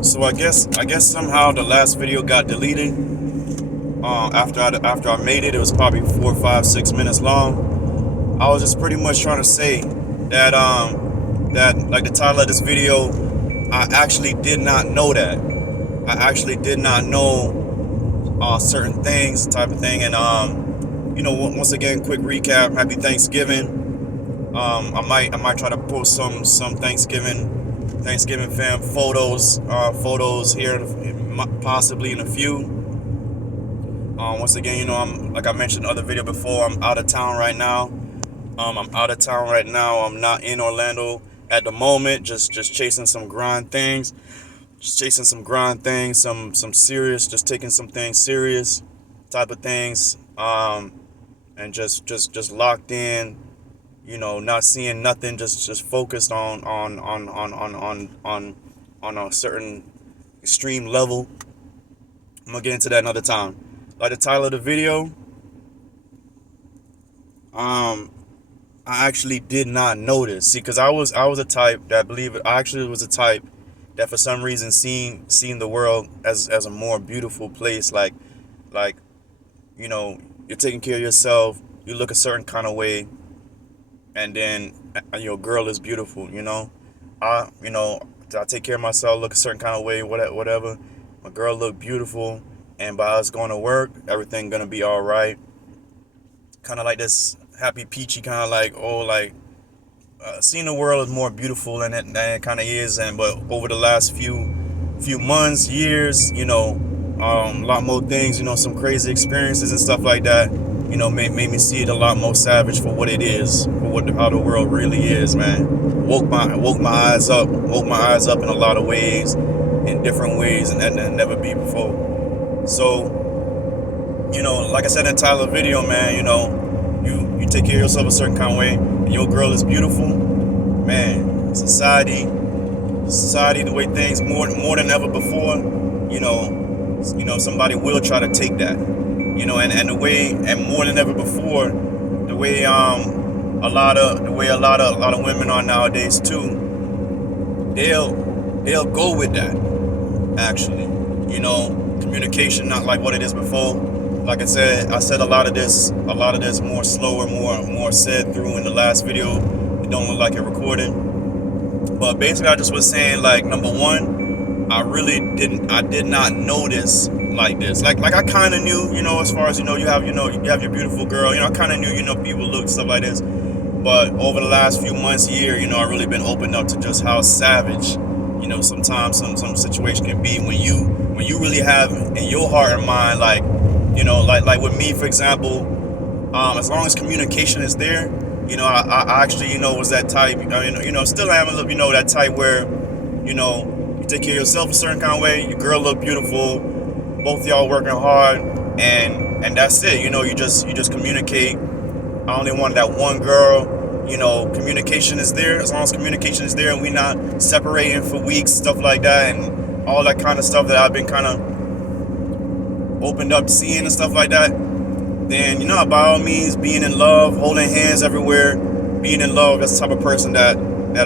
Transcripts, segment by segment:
So I guess somehow the last video got deleted. After I made it, it was probably 4, 5, 6 minutes long. I was just pretty much trying to say that that like the title of this video, I actually did not know that. I actually did not know certain things, type of thing. And once again, quick recap. Happy Thanksgiving. I might try to post some Thanksgiving fam photos here, possibly in a few. Once again, I'm, like I mentioned in the other video before, I'm out of town right now. I'm out of town right now. I'm not in Orlando at the moment. Just chasing some grind things. Just chasing some grind things. Some serious. Just taking some things serious, type of things. And just locked in. Not seeing nothing. Just focused on a certain extreme level. I'm gonna get into that another time. Like the title of the video, I actually did not notice. See, because I was a type that, believe it, I actually was a type that for some reason seen the world as a more beautiful place. Like you're taking care of yourself, you look a certain kind of way, and then your girl is beautiful. I I take care of myself, look a certain kind of way, whatever. My girl look beautiful, and by us going to work, everything gonna be all right. Kind of like this happy peachy kind of like, seeing the world is more beautiful than it kind of is. But over the last few months, years, a lot more things, some crazy experiences and stuff like that, made me see it a lot more savage for what it is, for how the world really is, man. Woke my eyes up in a lot of ways, in different ways, and that never be before. So, like I said in the title of the video, man, you take care of yourself a certain kind of way, and your girl is beautiful, man. Society, the way things more than ever before, somebody will try to take that, and the way, and more than ever before, the way a lot of women are nowadays too. They'll go with that. Actually, communication not like what it is before. Like I said a lot of this more slower, more said through in the last video. It don't look like it recorded. But basically, I just was saying, like, number one, I did not notice like this. Like I kind of knew, as far as, you have your beautiful girl, I kind of knew, people look, stuff like this. But over the last few months, year, I really been opened up to just how savage, sometimes some situation can be when you really have in your heart and mind, like, like with me, for example, as long as communication is there, I actually, was that type. Still am, that type where, you take care of yourself a certain kind of way. Your girl look beautiful. Both of y'all working hard, and that's it. You just communicate. I only want that one girl. Communication is there. As long as communication is there, and we not separating for weeks, stuff like that, and all that kind of stuff that I've been kind of opened up seeing and stuff like that, then, by all means, being in love, holding hands everywhere, being in love. That's the type of person that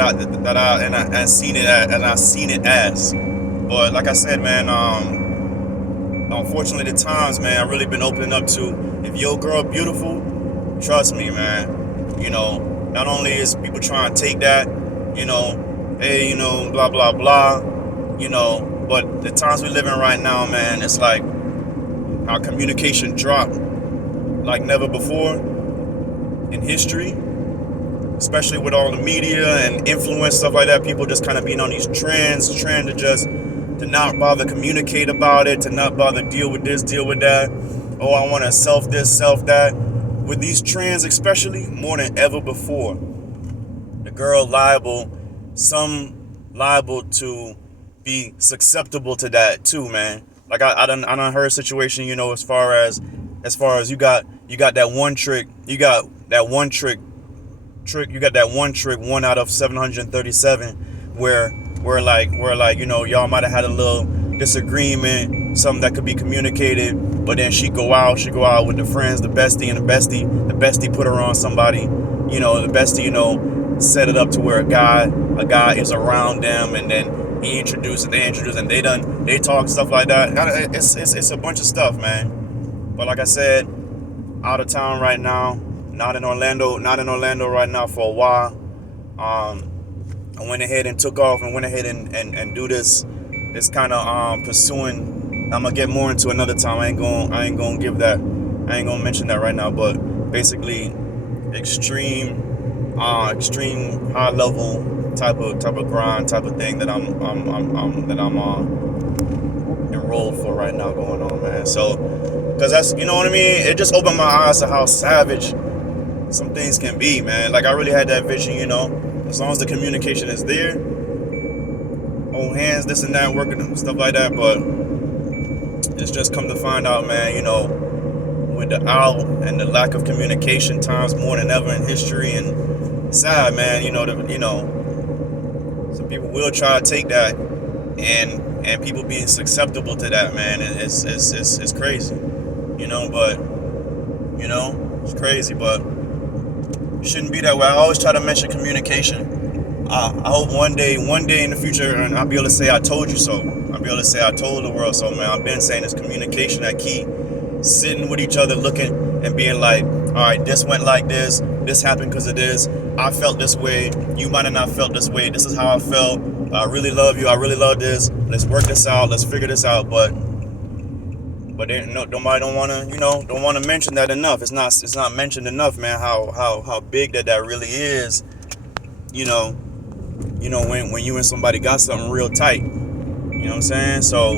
I seen it as. But like I said, man, unfortunately, the times, man, I've really been opening up to, if your girl beautiful, trust me, man. Not only is people trying to take that, hey, blah blah blah, but the times we live in right now, man, it's like our communication dropped like never before in history, especially with all the media and influence, stuff like that. People just kind of being on these trends, to not bother communicate about it, to not bother deal with this, deal with that. Oh, I want to self this, self that. With these trends, especially more than ever before, the girl liable to be susceptible to that too, man. Like I done heard a situation, as far as you got that one trick, one out of 737, where y'all might have had a little disagreement, something that could be communicated, but then she go out with the friends, the bestie, and the bestie put her on somebody, the bestie, set it up to where a guy is around them, and then they introduce, and they talk, stuff like that. It's a bunch of stuff, man. But like I said, out of town right now, not in Orlando right now for a while. I went ahead and took off and went ahead and do this kind of pursuing. I'm gonna get more into another time. I ain't gonna mention that right now. But basically, extreme high level type of grind, type of thing that I'm enrolled for right now going on, man. So, because that's, you know what I mean, it just opened my eyes to how savage some things can be, man. Like, I really had that vision, you know, as long as the communication is there, hold hands, this and that, working and stuff like that. But it's just come to find out, man, you know, with the out and the lack of communication, times more than ever in history, and sad, man, you know, some people will try to take that, and people being susceptible to that, man, it's crazy, you know. But you know, it's crazy, but it shouldn't be that way. I always try to mention communication. I hope one day in the future, and I'll be able to say I told you so. I'll be able to say I told the world so, man. I've been saying this communication, that key. Sitting with each other, looking and being like, all right, this went like this happened because of this, I felt this way, you might have not felt this way, this is how I felt, I really love you, I really love this, let's work this out, let's figure this out. But nobody don't want to mention that enough. It's not mentioned enough, man, how big that really is, you know, when you and somebody got something real tight, you know what I'm saying? So,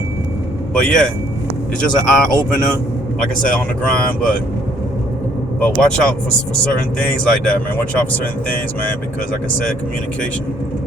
but yeah, it's just an eye opener. Like I said, on the grind, but watch out for certain things like that, man. Watch out for certain things, man, because like I said, communication.